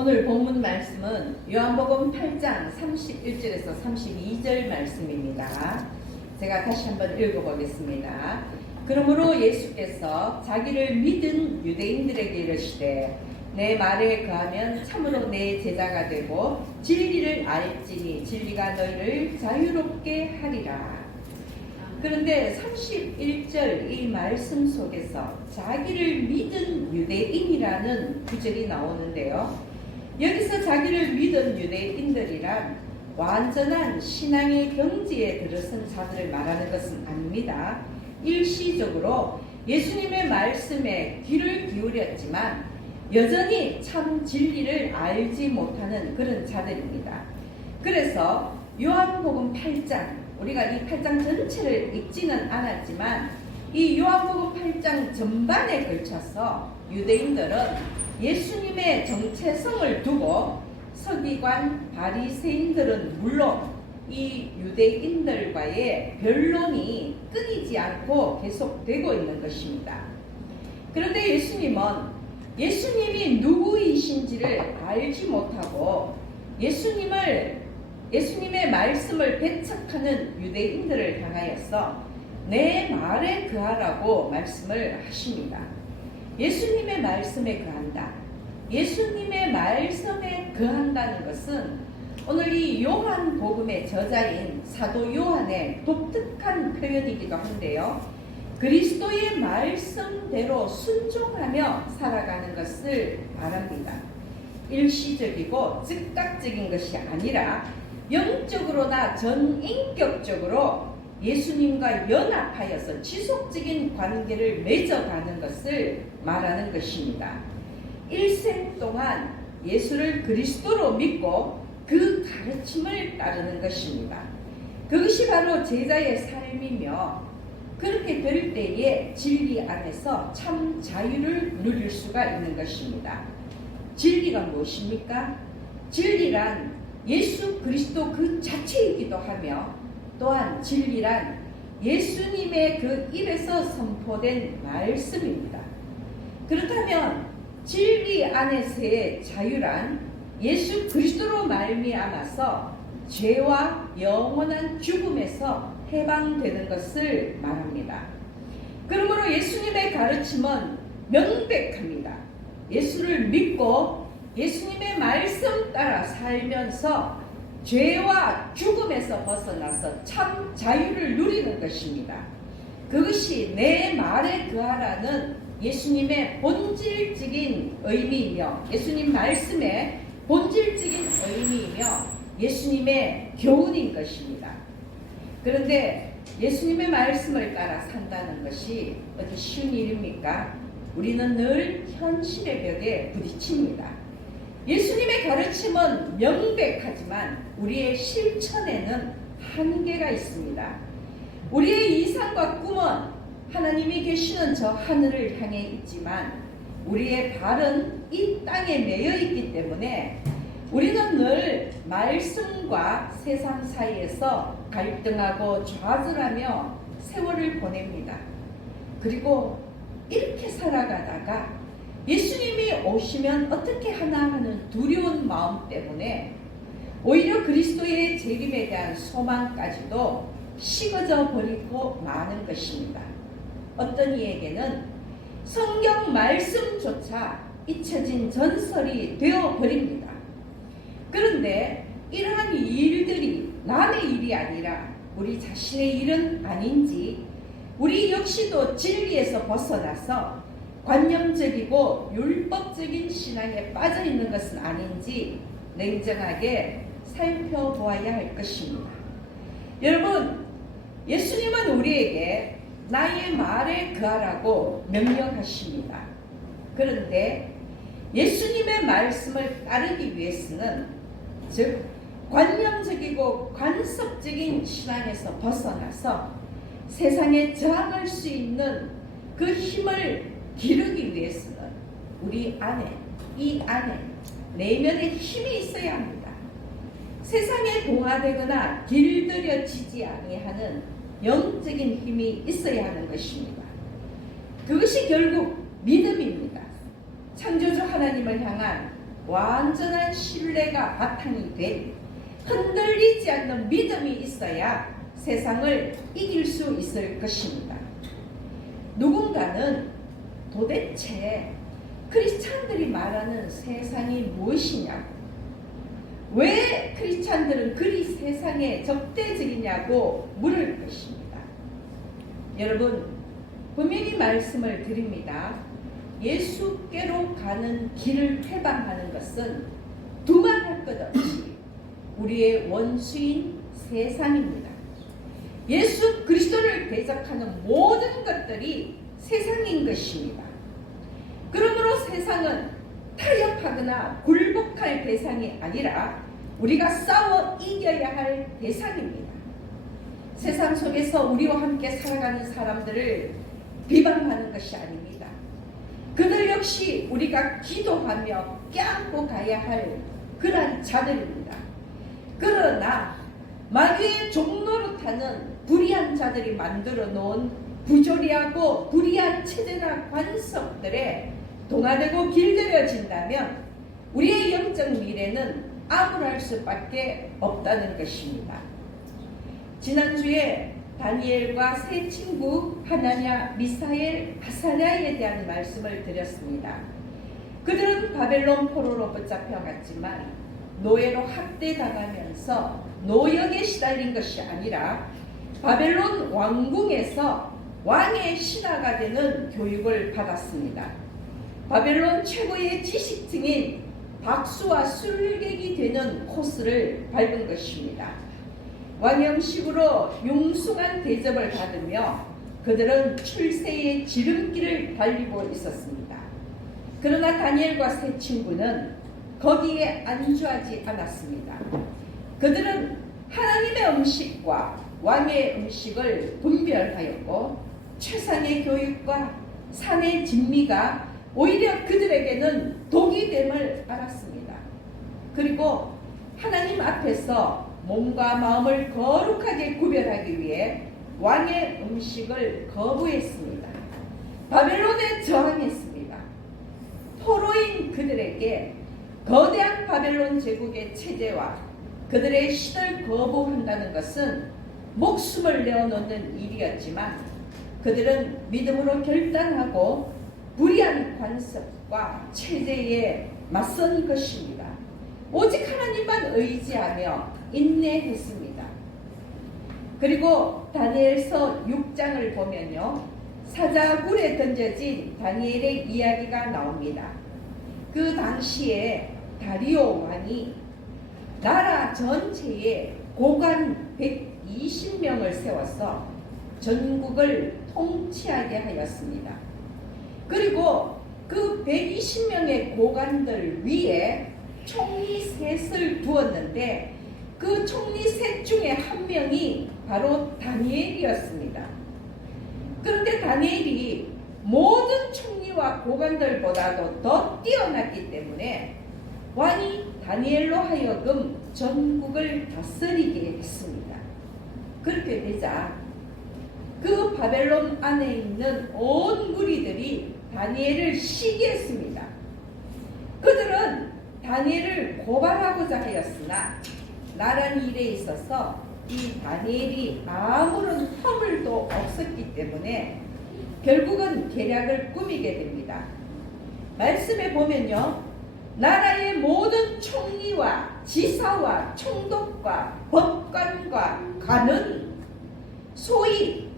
오늘 본문 말씀은 요한복음 8장 31절에서 32절 말씀입니다. 제가 다시 한번 읽어보겠습니다. 그러므로 예수께서 자기를 믿은 유대인들에게 이르시되 내 말에 거하면 참으로 내 제자가 되고 진리를 알지니 진리가 너희를 자유롭게 하리라. 그런데 31절 이 말씀 속에서 자기를 믿은 유대인이라는 구절이 나오는데요. 여기서 자기를 믿은 유대인들이란 완전한 신앙의 경지에 들어선 자들을 말하는 것은 아닙니다. 일시적으로 예수님의 말씀에 귀를 기울였지만 여전히 참 진리를 알지 못하는 그런 자들입니다. 그래서 요한복음 8장, 우리가 이 8장 전체를 읽지는 않았지만 이 요한복음 8장 전반에 걸쳐서 유대인들은 예수님의 정체성을 두고 서기관 바리새인들은 물론 이 유대인들과의 변론이 끊이지 않고 계속되고 있는 것입니다. 그런데 예수님이 누구이신지를 알지 못하고 예수님의 말씀을 배척하는 유대인들을 향하여서 내 말에 거하라고 말씀을 하십니다. 예수님의 말씀에 거한다. 예수님의 말씀에 거한다는 것은 오늘 이 요한복음의 저자인 사도 요한의 독특한 표현이기도 한데요. 그리스도의 말씀대로 순종하며 살아가는 것을 말합니다. 일시적이고 즉각적인 것이 아니라 영적으로나 전인격적으로 예수님과 연합하여서 지속적인 관계를 맺어가는 것을 말하는 것입니다. 일생 동안 예수를 그리스도로 믿고 그 가르침을 따르는 것입니다. 그것이 바로 제자의 삶이며 그렇게 될 때에 진리 안에서 참 자유를 누릴 수가 있는 것입니다. 진리가 무엇입니까? 진리란 예수 그리스도 그 자체이기도 하며 또한 진리란 예수님의 그 입에서 선포된 말씀입니다. 그렇다면 진리 안에서의 자유란 예수 그리스도로 말미암아서 죄와 영원한 죽음에서 해방되는 것을 말합니다. 그러므로 예수님의 가르침은 명백합니다. 예수를 믿고 예수님의 말씀 따라 살면서 죄와 죽음에서 벗어나서 참 자유를 누리는 것입니다. 그것이 내 말에 거하라는 예수님의 본질적인 의미이며 예수님 말씀의 본질적인 의미이며 예수님의 교훈인 것입니다. 그런데 예수님의 말씀을 따라 산다는 것이 어디 쉬운 일입니까? 우리는 늘 현실의 벽에 부딪힙니다. 예수님의 가르침은 명백하지만 우리의 실천에는 한계가 있습니다. 우리의 이상과 꿈은 하나님이 계시는 저 하늘을 향해 있지만 우리의 발은 이 땅에 매여 있기 때문에 우리는 늘 말씀과 세상 사이에서 갈등하고 좌절하며 세월을 보냅니다. 그리고 이렇게 살아가다가 예수님이 오시면 어떻게 하나 하는 두려운 마음 때문에 오히려 그리스도의 재림에 대한 소망까지도 식어져 버리고 마는 것입니다. 어떤 이에게는 성경 말씀조차 잊혀진 전설이 되어버립니다. 그런데 이러한 일들이 남의 일이 아니라 우리 자신의 일은 아닌지 우리 역시도 진리에서 벗어나서 관념적이고 율법적인 신앙에 빠져있는 것은 아닌지 냉정하게 살펴보아야 할 것입니다. 여러분, 예수님은 우리에게 나의 말에 거하라고 명령하십니다. 그런데 예수님의 말씀을 따르기 위해서는 즉 관념적이고 관습적인 신앙에서 벗어나서 세상에 저항할 수 있는 그 힘을 기르기 위해서는 우리 안에, 이 안에 내면에 힘이 있어야 합니다. 세상에 동화되거나 길들여지지 아니하는 영적인 힘이 있어야 하는 것입니다. 그것이 결국 믿음입니다. 창조주 하나님을 향한 완전한 신뢰가 바탕이 된 흔들리지 않는 믿음이 있어야 세상을 이길 수 있을 것입니다. 누군가는 도대체 크리스찬들이 말하는 세상이 무엇이냐, 왜 크리스찬들은 그리 세상에 적대적이냐고 물을 것입니다. 여러분, 분명히 말씀을 드립니다. 예수께로 가는 길을 폐방하는 것은 두말할 것 없이 우리의 원수인 세상입니다. 예수 그리스도를 대적하는 모든 것들이 세상인 것입니다. 그러므로 세상은 타협하거나 굴복할 대상이 아니라 우리가 싸워 이겨야 할 대상입니다. 세상 속에서 우리와 함께 살아가는 사람들을 비방하는 것이 아닙니다. 그들 역시 우리가 기도하며 껴안고 가야 할 그러한 자들입니다. 그러나 마귀의 종노릇하는 불의한 자들이 만들어 놓은 부조리하고 불의한 체제나 관습들에 동화되고 길들여진다면 우리의 영적 미래는 암울할 수밖에 없다는 것입니다. 지난주에 다니엘과 세 친구 하나냐, 미사엘, 아사랴에 대한 말씀을 드렸습니다. 그들은 바벨론 포로로 붙잡혀갔지만 노예로 학대당하면서 노역에 시달린 것이 아니라 바벨론 왕궁에서 왕의 신하가 되는 교육을 받았습니다. 바벨론 최고의 지식층인 박수와 술객이 되는 코스를 밟은 것입니다. 왕형식으로 융숭한 대접을 받으며 그들은 출세의 지름길을 달리고 있었습니다. 그러나 다니엘과 세 친구는 거기에 안주하지 않았습니다. 그들은 하나님의 음식과 왕의 음식을 분별하였고 최상의 교육과 산의 진미가 오히려 그들에게는 독이 됨을 알았습니다. 그리고 하나님 앞에서 몸과 마음을 거룩하게 구별하기 위해 왕의 음식을 거부했습니다. 바벨론에 저항했습니다. 포로인 그들에게 거대한 바벨론 제국의 체제와 그들의 신을 거부한다는 것은 목숨을 내어놓는 일이었지만 그들은 믿음으로 결단하고 불의한 관습과 체제에 맞선 것입니다. 오직 하나님만 의지하며 인내했습니다. 그리고 다니엘서 6장을 보면요, 사자굴에 던져진 다니엘의 이야기가 나옵니다. 그 당시에 다리오 왕이 나라 전체에 고관 120명을 세워서 전국을 통치하게 하였습니다. 그리고 그 120명의 고관들 위에 총리 셋을 두었는데 그 총리 셋 중에 한 명이 바로 다니엘이었습니다. 그런데 다니엘이 모든 총리와 고관들보다도 더 뛰어났기 때문에 왕이 다니엘로 하여금 전국을 다스리게 했습니다. 그렇게 되자 그 바벨론 안에 있는 온 무리들이 다니엘을 시기했습니다. 그들은 다니엘을 고발하고자 하였으나 나란 일에 있어서 이 다니엘이 아무런 허물도 없었기 때문에 결국은 계략을 꾸미게 됩니다. 말씀에 보면요, 나라의 모든 총리와 지사와 총독과 법관과 관은 소위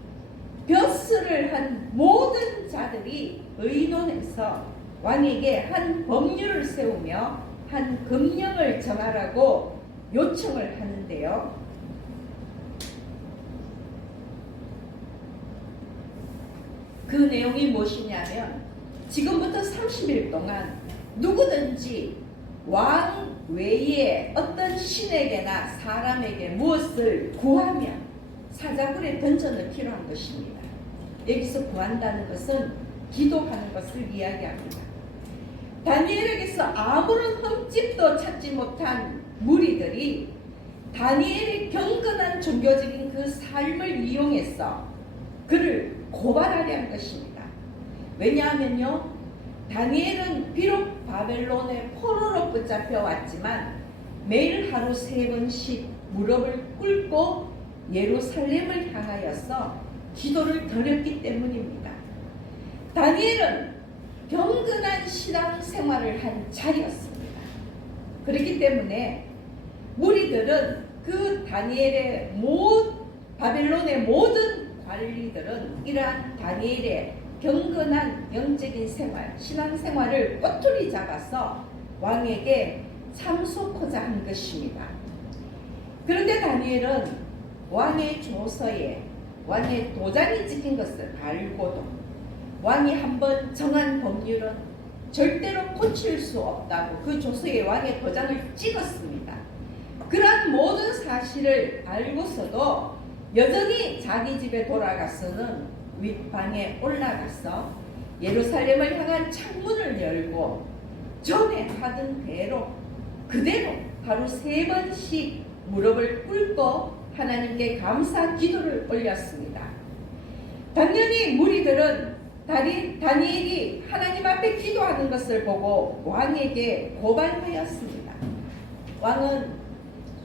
벼슬을 한 모든 자들이 의논해서 왕에게 한 법률을 세우며 한 금령을 정하라고 요청을 하는데요. 그 내용이 무엇이냐면 지금부터 30일 동안 누구든지 왕 외에 어떤 신에게나 사람에게 무엇을 구하면 사자굴에 던져넣기로 한 것입니다. 여기서 구한다는 것은 기도하는 것을 이야기합니다. 다니엘에게서 아무런 흠집도 찾지 못한 무리들이 다니엘의 경건한 종교적인 그 삶을 이용해서 그를 고발하려 한 것입니다. 왜냐하면요, 다니엘은 비록 바벨론의 포로로 붙잡혀 왔지만 매일 하루 3번씩 무릎을 꿇고 예루살렘을 향하여서 기도를 드렸기 때문입니다. 다니엘은 경건한 신앙 생활을 한 자리였습니다. 그렇기 때문에 무리들은 그 다니엘의 바벨론의 모든 관리들은 이러한 다니엘의 경건한 영적인 생활, 신앙 생활을 꼬투리 잡아서 왕에게 참소코자 한 것입니다. 그런데 다니엘은 왕의 조서에 왕의 도장이 찍힌 것을 알고도 왕이 한번 정한 법률은 절대로 고칠 수 없다고 그 조서에 왕의 도장을 찍었습니다. 그러한 모든 사실을 알고서도 여전히 자기 집에 돌아가서는 윗방에 올라가서 예루살렘을 향한 창문을 열고 전에 하던 대로 그대로 하루 3번씩 무릎을 꿇고 하나님께 감사 기도를 올렸습니다. 당연히 무리들은 다니엘이 하나님 앞에 기도하는 것을 보고 왕에게 고발하였습니다. 왕은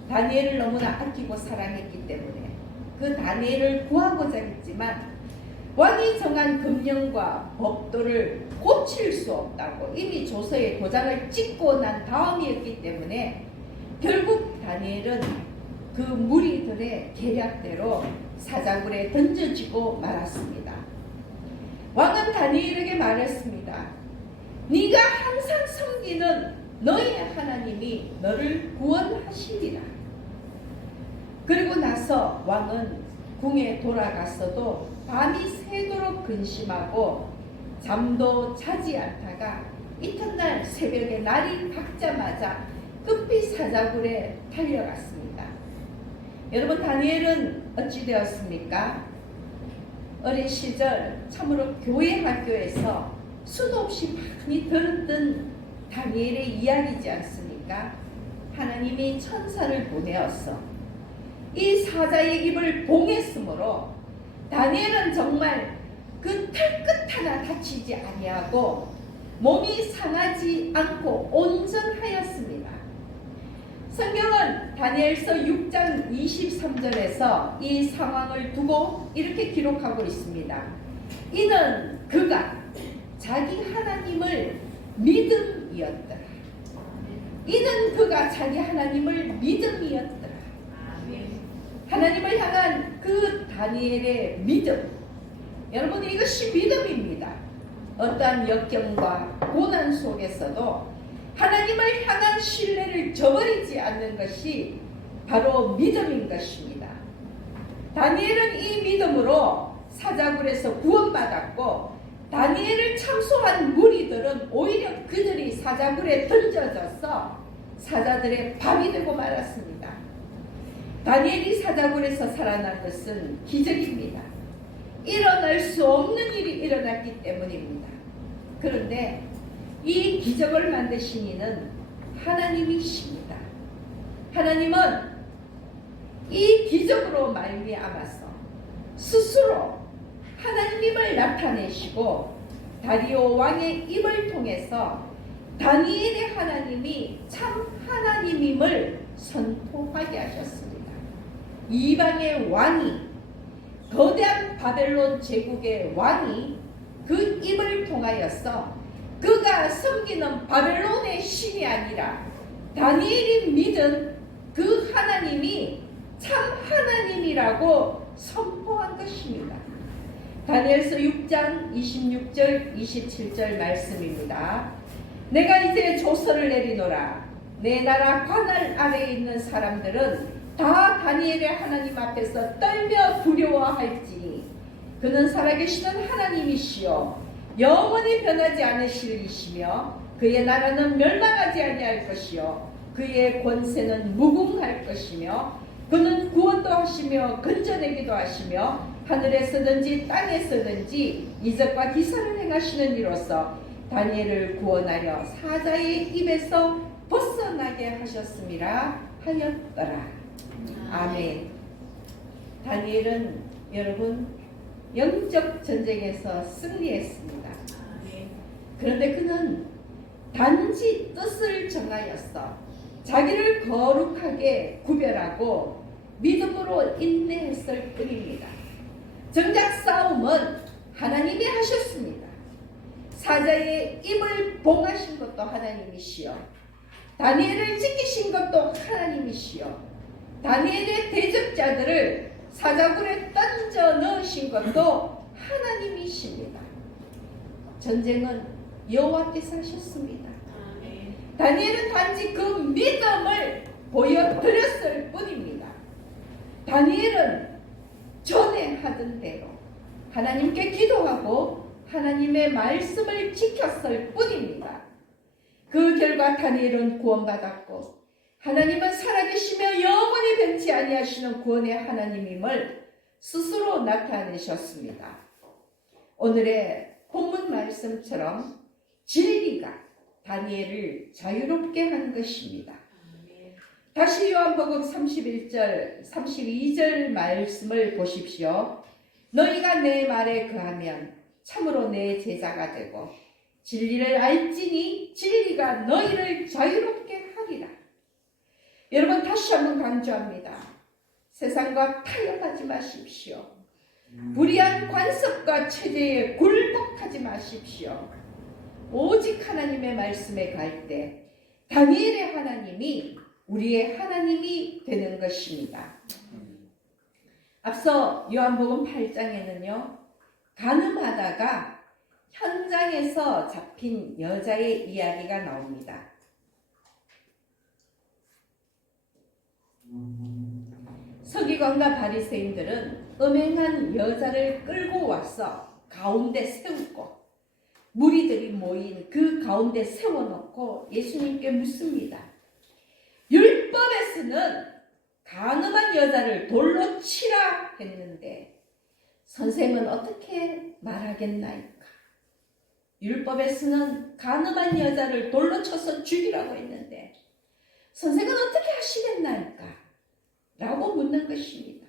다니엘을 너무나 아끼고 사랑했기 때문에 그 다니엘을 구하고자 했지만 왕이 정한 금령과 법도를 고칠 수 없다고 이미 조서에 도장을 찍고 난 다음이었기 때문에 결국 다니엘은 그 무리들의 계략대로 사자굴에 던져지고 말았습니다. 왕은 다니엘에게 말했습니다. 네가 항상 섬기는 너의 하나님이 너를 구원하시리라. 그리고 나서 왕은 궁에 돌아갔어도 밤이 새도록 근심하고 잠도 자지 않다가 이튿날 새벽에 날이 밝자마자 급히 사자굴에 달려갔습니다. 여러분, 다니엘은 어찌 되었습니까? 어린 시절 참으로 교회 학교에서 수도 없이 많이 들었던 다니엘의 이야기지 않습니까? 하나님이 천사를 보내어서 이 사자의 입을 봉했으므로 다니엘은 정말 그 털끝 하나 다치지 아니하고 몸이 상하지 않고 온전하였습니다. 성경은 다니엘서 6장 23절에서 이 상황을 두고 이렇게 기록하고 있습니다. 이는 그가 자기 하나님을 믿음이었더라. 이는 그가 자기 하나님을 믿음이었더라. 하나님을 향한 그 다니엘의 믿음, 여러분, 이것이 믿음입니다. 어떠한 역경과 고난 속에서도 하나님을 향한 신뢰를 저버리지 않는 것이 바로 믿음인 것입니다. 다니엘은 이 믿음으로 사자굴에서 구원받았고, 다니엘을 참소한 무리들은 오히려 그들이 사자굴에 던져져서 사자들의 밥이 되고 말았습니다. 다니엘이 사자굴에서 살아난 것은 기적입니다. 일어날 수 없는 일이 일어났기 때문입니다. 그런데 이 기적을 만드신 이는 하나님이십니다. 하나님은 이 기적으로 말미암아서 스스로 하나님임을 나타내시고 다리오 왕의 입을 통해서 다니엘의 하나님이 참 하나님임을 선포하게 하셨습니다. 이방의 왕이, 거대한 바벨론 제국의 왕이 그 입을 통하여서 그가 섬기는 바벨론의 신이 아니라 다니엘이 믿은 그 하나님이 참 하나님이라고 선포한 것입니다. 다니엘서 6장 26절 27절 말씀입니다. 내가 이제 조서를 내리노라. 내 나라 관할 아래에 있는 사람들은 다 다니엘의 하나님 앞에서 떨며 두려워할지니 그는 살아계시는 하나님이시요 영원히 변하지 않으실 이시며 그의 나라는 멸망하지 아니할 것이요 그의 권세는 무궁할 것이며 그는 구원도 하시며 건져내기도 하시며 하늘에서든지 땅에서든지 이적과 기사를 행하시는 이로써 다니엘을 구원하여 사자의 입에서 벗어나게 하셨음이라 하였더라. 아멘. 다니엘은 여러분 영적 전쟁에서 승리했습니다. 그런데 그는 단지 뜻을 정하였어 자기를 거룩하게 구별하고 믿음으로 인내했을 뿐입니다. 정작 싸움은 하나님이 하셨습니다. 사자의 입을 봉하신 것도 하나님이시여, 다니엘을 지키신 것도 하나님이시여, 다니엘의 대적자들을 사자굴에 던져 넣으신 것도 하나님이십니다. 전쟁은 여호와께서 하셨습니다. 다니엘은 단지 그 믿음을 보여드렸을 뿐입니다. 다니엘은 전에 하던 대로 하나님께 기도하고 하나님의 말씀을 지켰을 뿐입니다. 그 결과 다니엘은 구원받았고 하나님은 살아계시며 영원히 변치 아니하시는 구원의 하나님임을 스스로 나타내셨습니다. 오늘의 본문 말씀처럼 진리가 다니엘을 자유롭게 한 것입니다. 다시 요한복음 31절, 32절 말씀을 보십시오. 너희가 내 말에 거하면 참으로 내 제자가 되고 진리를 알지니 진리가 너희를 자유롭게 하리라. 여러분, 다시 한번 강조합니다. 세상과 타협하지 마십시오. 불의한 관습과 체제에 굴복하지 마십시오. 오직 하나님의 말씀에 갈 때 다니엘의 하나님이 우리의 하나님이 되는 것입니다. 앞서 요한복음 8장에는요, 간음하다가 현장에서 잡힌 여자의 이야기가 나옵니다. 서기관과 바리새인들은 음행한 여자를 끌고 와서 가운데 세우고 무리들이 모인 그 가운데 세워놓고 예수님께 묻습니다. 율법에서는 간음한 여자를 돌로 치라 했는데 선생은 어떻게 말하겠나이까? 율법에서는 간음한 여자를 돌로 쳐서 죽이라고 했는데 선생은 어떻게 하시겠나이까? 라고 묻는 것입니다.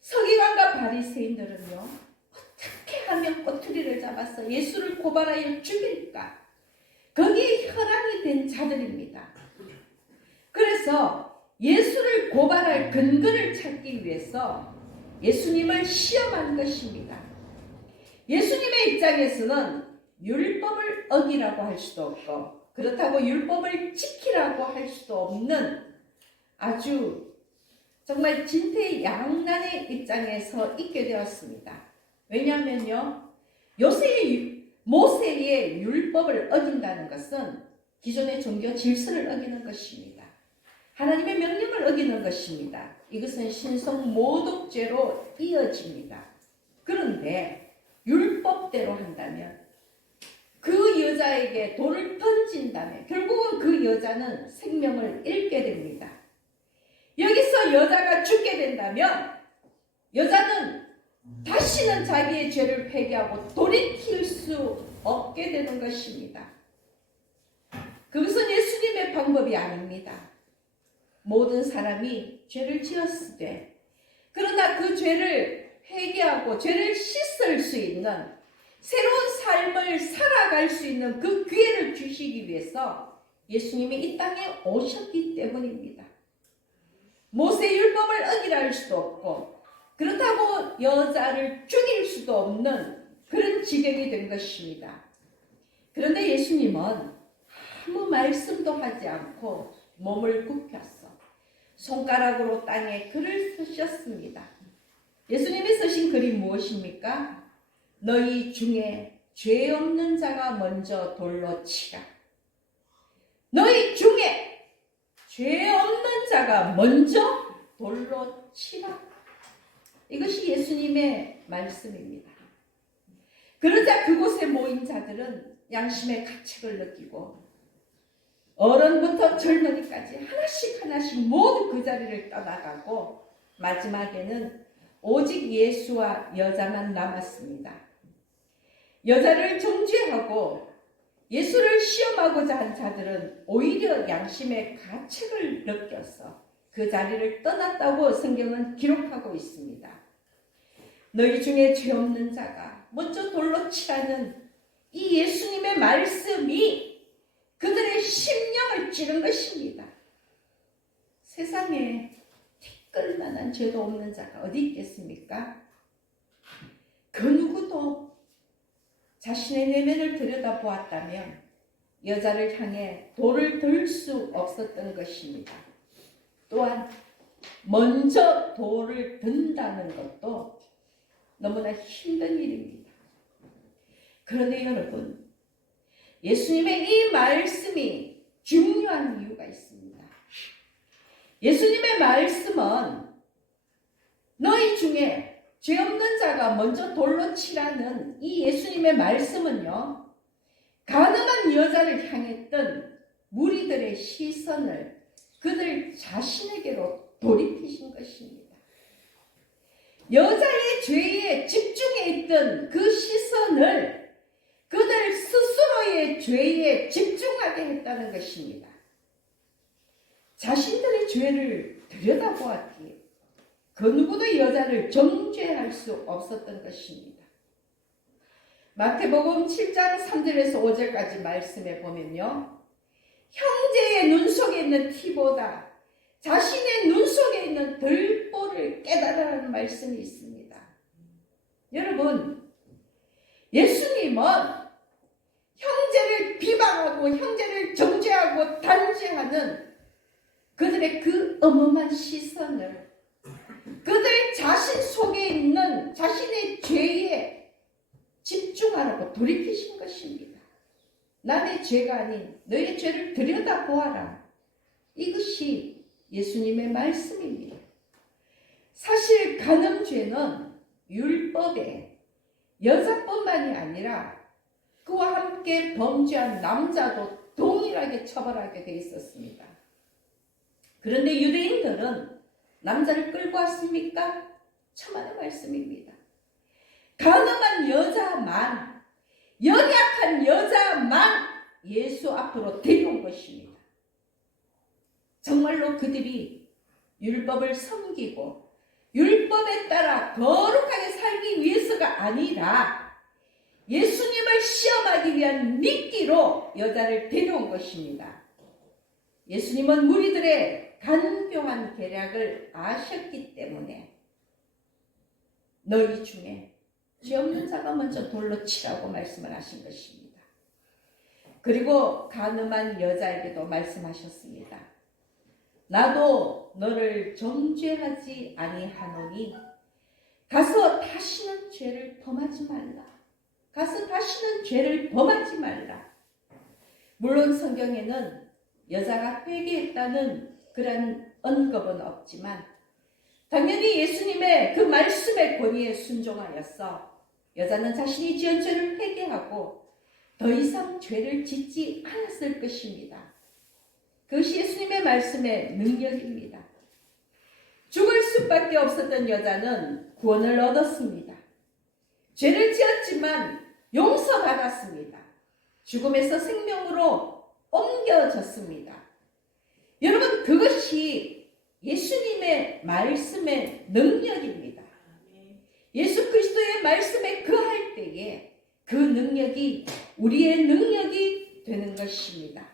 서기관과 바리새인들은요, 어떻게 하면 꼬투리를 잡아서 예수를 고발하여 죽일까? 거기에 혈안이 된 자들입니다. 그래서 예수를 고발할 근거를 찾기 위해서 예수님을 시험한 것입니다. 예수님의 입장에서는 율법을 어기라고 할 수도 없고 그렇다고 율법을 지키라고 할 수도 없는 아주 정말 진퇴양난의 입장에서 있게 되었습니다. 왜냐하면요, 모세의 율법을 어긴다는 것은 기존의 종교 질서를 어기는 것입니다. 하나님의 명령을 어기는 것입니다. 이것은 신성 모독죄로 이어집니다. 그런데 율법대로 한다면 그 여자에게 돌을 던진다면 결국은 그 여자는 생명을 잃게 됩니다. 여기서 여자가 죽게 된다면 여자는 다시는 자기의 죄를 회개하고 돌이킬 수 없게 되는 것입니다. 그것은 예수님의 방법이 아닙니다. 모든 사람이 죄를 지었을 때 그러나 그 죄를 회개하고 죄를 씻을 수 있는 새로운 삶을 살아갈 수 있는 그 기회를 주시기 위해서 예수님이 이 땅에 오셨기 때문입니다. 모세 율법을 어기라 할 수도 없고 그렇다고 여자를 죽일 수도 없는 그런 지경이 된 것입니다. 그런데 예수님은 아무 말씀도 하지 않고 몸을 굽혔어. 손가락으로 땅에 글을 쓰셨습니다. 예수님이 쓰신 글이 무엇입니까? 너희 중에 죄 없는 자가 먼저 돌로 치라. 너희 중에 죄 없는 자가 먼저 돌로 치라. 이것이 예수님의 말씀입니다. 그러자 그곳에 모인 자들은 양심의 가책을 느끼고 어른부터 젊은이까지 하나씩 모두 그 자리를 떠나가고 마지막에는 오직 예수와 여자만 남았습니다. 여자를 정죄하고 예수를 시험하고자 한 자들은 오히려 양심의 가책을 느껴서 그 자리를 떠났다고 성경은 기록하고 있습니다. 너희 중에 죄 없는 자가 먼저 돌로 치라는 이 예수님의 말씀이 그들의 심령을 찌른 것입니다. 세상에 티끌 만한 죄도 없는 자가 어디 있겠습니까? 그 누구도 자신의 내면을 들여다보았다면 여자를 향해 돌을 들 수 없었던 것입니다. 또한 먼저 돌을 든다는 것도 너무나 힘든 일입니다. 그런데 여러분, 예수님의 이 말씀이 중요한 이유가 있습니다. 예수님의 말씀은 너희 중에 죄 없는 자가 먼저 돌로 치라는 이 예수님의 말씀은요, 가늠한 여자를 향했던 무리들의 시선을 그들 자신에게로 돌이키신 것입니다. 여자의 죄에 집중해 있던 그 시선을 그들 스스로의 죄에 집중하게 했다는 것입니다. 자신들의 죄를 들여다보았기에 그 누구도 여자를 정죄할 수 없었던 것입니다. 마태복음 7장 3절에서 5절까지 말씀해 보면요, 형제의 눈 속에 있는 티보다 자신의 눈 속에 있는 들보를 깨달으라는 말씀이 있습니다. 여러분, 예수님은 형제를 비방하고 형제를 정죄하고 단죄하는 그들의 그 엄험한 시선을 그들 자신 속에 있는 자신의 죄에 집중하라고 돌이키신 것입니다. 남의 죄가 아닌 너의 죄를 들여다보아라. 이것이 예수님의 말씀입니다. 사실 간음죄는 율법에 여자뿐만이 아니라 그와 함께 범죄한 남자도 동일하게 처벌하게 되어 있었습니다. 그런데 유대인들은 남자를 끌고 왔습니까? 천만의 말씀입니다. 가늠한 여자만, 연약한 여자만 예수 앞으로 데려온 것입니다. 정말로 그들이 율법을 섬기고 율법에 따라 거룩하게 살기 위해서가 아니라 예수님을 시험하기 위한 미끼로 여자를 데려온 것입니다. 예수님은 무리들의 간교한 계략을 아셨기 때문에 너희 중에 죄 없는 자가 먼저 돌로 치라고 말씀을 하신 것입니다. 그리고 간음한 여자에게도 말씀하셨습니다. 나도 너를 정죄하지 아니하노니 가서 다시는 죄를 범하지 말라. 가서 다시는 죄를 범하지 말라. 물론 성경에는 여자가 회개했다는 그런 언급은 없지만 당연히 예수님의 그 말씀의 권위에 순종하여서 여자는 자신이 지은 죄를 회개하고 더 이상 죄를 짓지 않았을 것입니다. 그것이 예수님의 말씀의 능력입니다. 죽을 수밖에 없었던 여자는 구원을 얻었습니다. 죄를 지었지만 용서받았습니다. 죽음에서 생명으로 옮겨졌습니다. 여러분, 그것이 예수님의 말씀의 능력입니다. 예수 그리스도의 말씀에 거할 때에 그 능력이 우리의 능력이 되는 것입니다.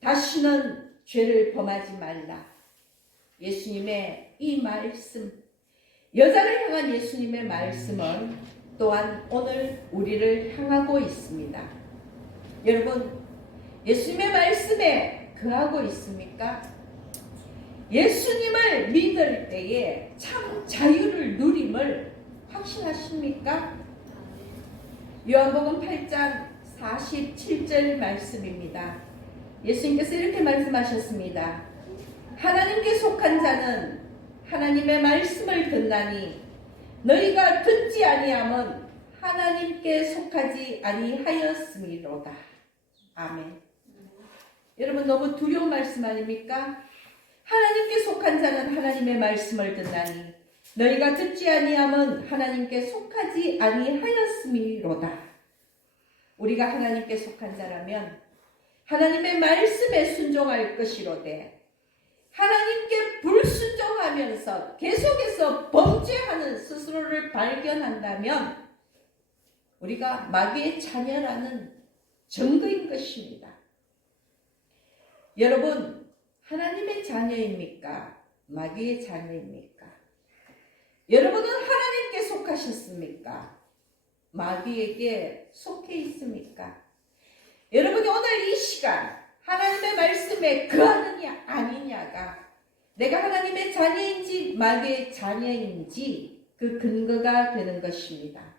다시는 죄를 범하지 말라. 예수님의 이 말씀, 여자를 향한 예수님의 말씀은 또한 오늘 우리를 향하고 있습니다. 여러분, 예수님의 말씀에 거하고 있습니까? 예수님을 믿을 때에 참 자유를 누림을 확신하십니까? 요한복음 8장 47절 말씀입니다. 예수님께서 이렇게 말씀하셨습니다. 하나님께 속한 자는 하나님의 말씀을 듣나니 너희가 듣지 아니함은 하나님께 속하지 아니하였음이로다. 아멘. 여러분, 너무 두려운 말씀 아닙니까? 하나님께 속한 자는 하나님의 말씀을 듣나니 너희가 듣지 아니함은 하나님께 속하지 아니하였음이로다. 우리가 하나님께 속한 자라면 하나님의 말씀에 순종할 것이로되 하나님께 불순종하면서 계속해서 범죄하는 스스로를 발견한다면 우리가 마귀의 자녀라는 증거인 것입니다. 여러분, 하나님의 자녀입니까? 마귀의 자녀입니까? 여러분은 하나님께 속하셨습니까? 마귀에게 속해 있습니까? 여러분이 오늘 이 시간 하나님의 말씀에 거하느냐 아니냐가 내가 하나님의 자녀인지 마귀의 자녀인지 그 근거가 되는 것입니다.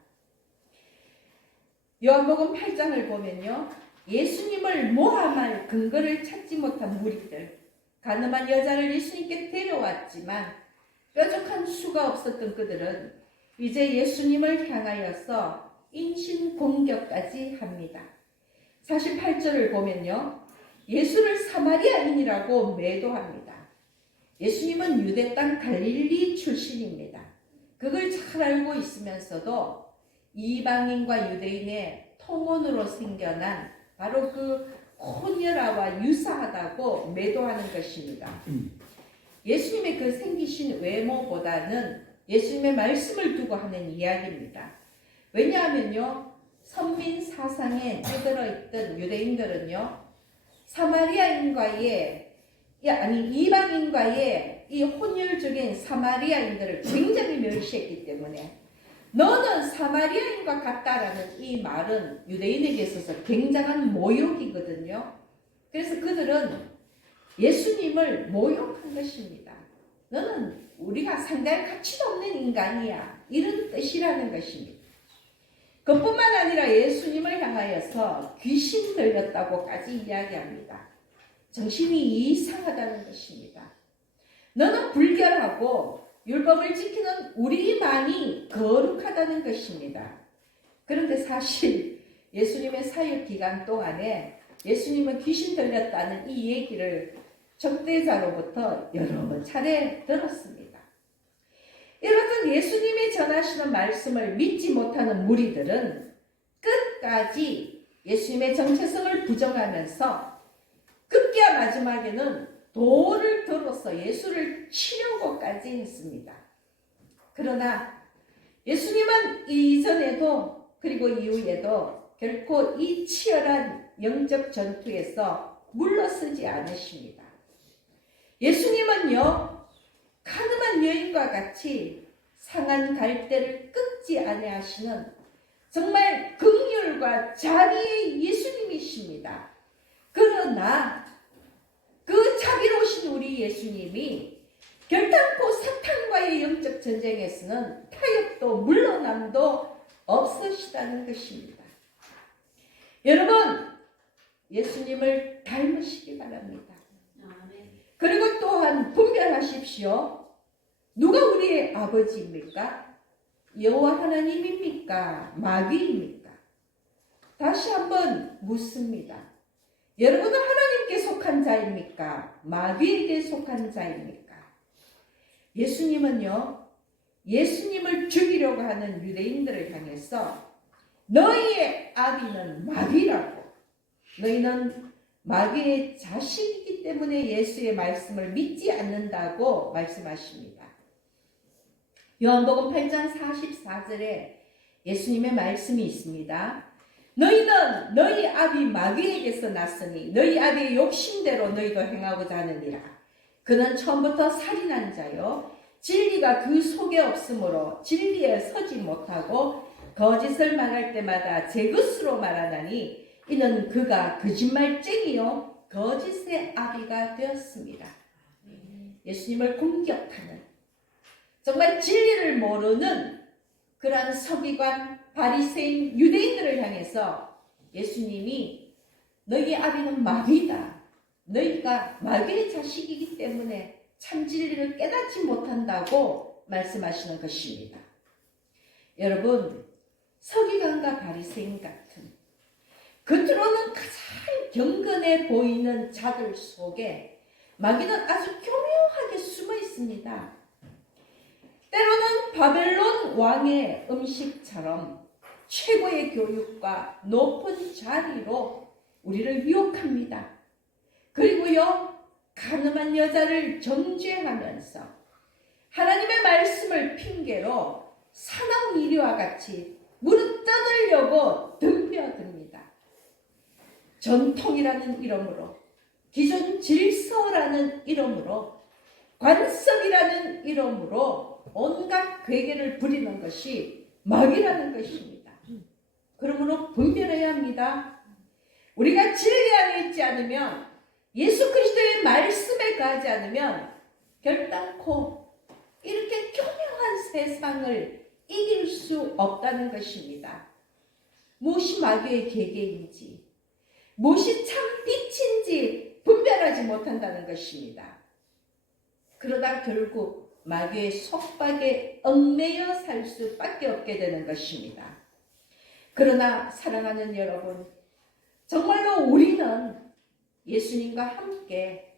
요한복음 8장을 보면요, 예수님을 모함할 근거를 찾지 못한 무리들, 가늠한 여자를 예수님께 데려왔지만 뾰족한 수가 없었던 그들은 이제 예수님을 향하여서 인신공격까지 합니다. 48절을 보면요, 예수를 사마리아인이라고 매도합니다. 예수님은 유대 땅 갈릴리 출신입니다. 그걸 잘 알고 있으면서도 이방인과 유대인의 통혼으로 생겨난 바로 그 혼혈아와 유사하다고 매도하는 것입니다. 예수님의 그 생기신 외모보다는 예수님의 말씀을 두고 하는 이야기입니다. 왜냐하면요, 선민 사상에 찌들어 있던 유대인들은요, 이방인과의 이 혼혈적인 사마리아인들을 굉장히 멸시했기 때문에 너는 사마리아인과 같다라는 이 말은 유대인에게 있어서 굉장한 모욕이거든요. 그래서 그들은 예수님을 모욕한 것입니다. 너는 우리가 상대할 가치도 없는 인간이야, 이런 뜻이라는 것입니다. 그뿐만 아니라 예수님을 향하여서 귀신 들렸다고까지 이야기합니다. 정신이 이상하다는 것입니다. 너는 불결하고 율법을 지키는 우리만이 거룩하다는 것입니다. 그런데 사실 예수님의 사역 기간 동안에 예수님은 귀신 들렸다는 이 얘기를 적대자로부터 여러 차례 들었습니다. 이러던 예수님이 전하시는 말씀을 믿지 못하는 무리들은 끝까지 예수님의 정체성을 부정하면서 급기야 마지막에는 돌을 들어서 예수를 치려고까지 했습니다. 그러나 예수님은 이전에도 그리고 이후에도 결코 이 치열한 영적 전투에서 물러서지 않으십니다. 예수님은요, 가늠한 여인과 같이 상한 갈대를 끊지 아니하시는 정말 긍휼과 자비의 예수님이십니다. 그러나 그 자비로우신 우리 예수님이 결단코 사탄과의 영적 전쟁에서는 타협도 물러남도 없으시다는 것입니다. 여러분, 예수님을 닮으시기 바랍니다. 그리고 또한 분별하십시오. 누가 우리의 아버지입니까? 여호와 하나님입니까? 마귀입니까? 다시 한번 묻습니다. 여러분은 하나님께 속한 자입니까? 마귀에게 속한 자입니까? 예수님은요, 예수님을 죽이려고 하는 유대인들을 향해서 너희의 아비는 마귀라고, 너희는 마귀의 자식이기 때문에 예수의 말씀을 믿지 않는다고 말씀하십니다. 요한복음 8장 44절에 예수님의 말씀이 있습니다. 너희는 너희 아비 마귀에게서 났으니 너희 아비의 욕심대로 너희도 행하고자 하느니라. 그는 처음부터 살인한 자요, 진리가 그 속에 없으므로 진리에 서지 못하고 거짓을 말할 때마다 제 것으로 말하나니 이는 그가 거짓말쟁이요 거짓의 아비가 되었습니다. 예수님을 공격하는, 정말 진리를 모르는 그러한 서기관, 바리새인, 유대인들을 향해서 예수님이 너희 아비는 마귀다, 너희가 마귀의 자식이기 때문에 참 진리를 깨닫지 못한다고 말씀하시는 것입니다. 여러분, 서기관과 바리새인 같은 겉으로는 가장 경건해 보이는 자들 속에 마귀는 아주 교묘하게 숨어 있습니다. 때로는 바벨론 왕의 음식처럼 최고의 교육과 높은 자리로 우리를 유혹합니다. 그리고요, 가늠한 여자를 정죄하면서 하나님의 말씀을 핑계로 사나운 이리와 같이 무릇 뜯으려고 덤벼듭니다. 전통이라는 이름으로, 기존 질서라는 이름으로, 관습이라는 이름으로 온갖 괴계를 부리는 것이 마귀라는 것입니다. 그러므로 분별해야 합니다. 우리가 진리 안에 있지 않으면, 예수 그리스도의 말씀에 가지 않으면 결단코 이렇게 교묘한 세상을 이길 수 없다는 것입니다. 무엇이 마귀의 계계인지, 무엇이 참 빛인지 분별하지 못한다는 것입니다. 그러다 결국 마귀의 속박에 얽매여 살 수밖에 없게 되는 것입니다. 그러나 사랑하는 여러분, 정말로 우리는 예수님과 함께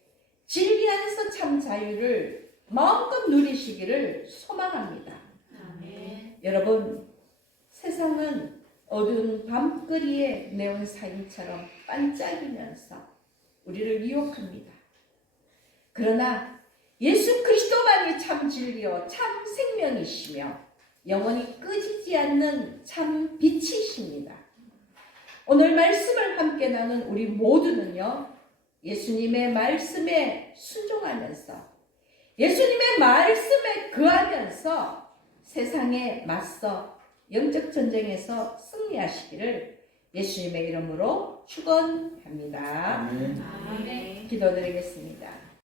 진리 안에서 참 자유를 마음껏 누리시기를 소망합니다. 아멘. 여러분, 세상은 어두운 밤거리의 네온사인처럼 반짝이면서 우리를 유혹합니다. 그러나 예수 그리스도만이 참 진리요 참 생명이시며 영원히 꺼지지 않는 참 빛이십니다. 오늘 말씀을 함께 나눈 우리 모두는요, 예수님의 말씀에 순종하면서 예수님의 말씀에 거하면서 세상에 맞서 영적 전쟁에서 승리하시기를 예수님의 이름으로 축원합니다. 아멘. 기도드리겠습니다.